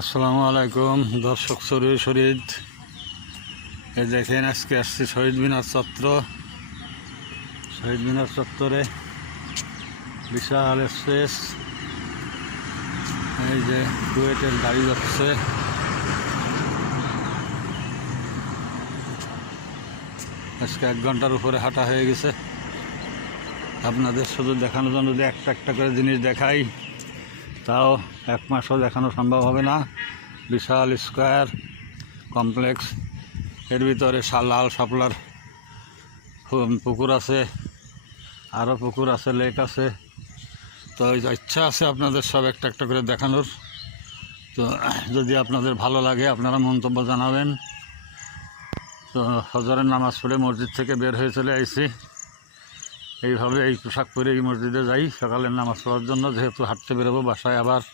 আসসালামু আলাইকুম দর্শক শরীদ এই দেখেন আজকে আসছি শহীদ মিনার চত্বরে বিশাল স্পেস। এই যে কুয়েটের গাড়ি যাচ্ছে, আজকে 1 ঘন্টার উপরে হাঁটা হয়ে গেছে। আপনাদের শুধু দেখানোর জন্য যদি একটা একটা করে জিনিস দেখাই তাও 1 মাসও দেখানো সম্ভব হবে না। বিশাল স্কোয়ার কমপ্লেক্স, এর ভিতরে লাল শাপলার পুকুর আছে, আরও পুকুর আছে, লেক আছে। তো ইচ্ছা আছে আপনাদের সব একটা একটা করে দেখানোর। তো যদি আপনাদের ভালো লাগে আপনারা মন্তব্য জানাবেন। তো ফজরের নামাজ পড়ে মসজিদ থেকে বের হয়ে চলে আইছি। এইভাবে এই পোশাক পরে এই মসজিদে যাই সকালের নামাজ পড়ার জন্য, যেহেতু হাঁটতে বেরোবো বাসায় আবার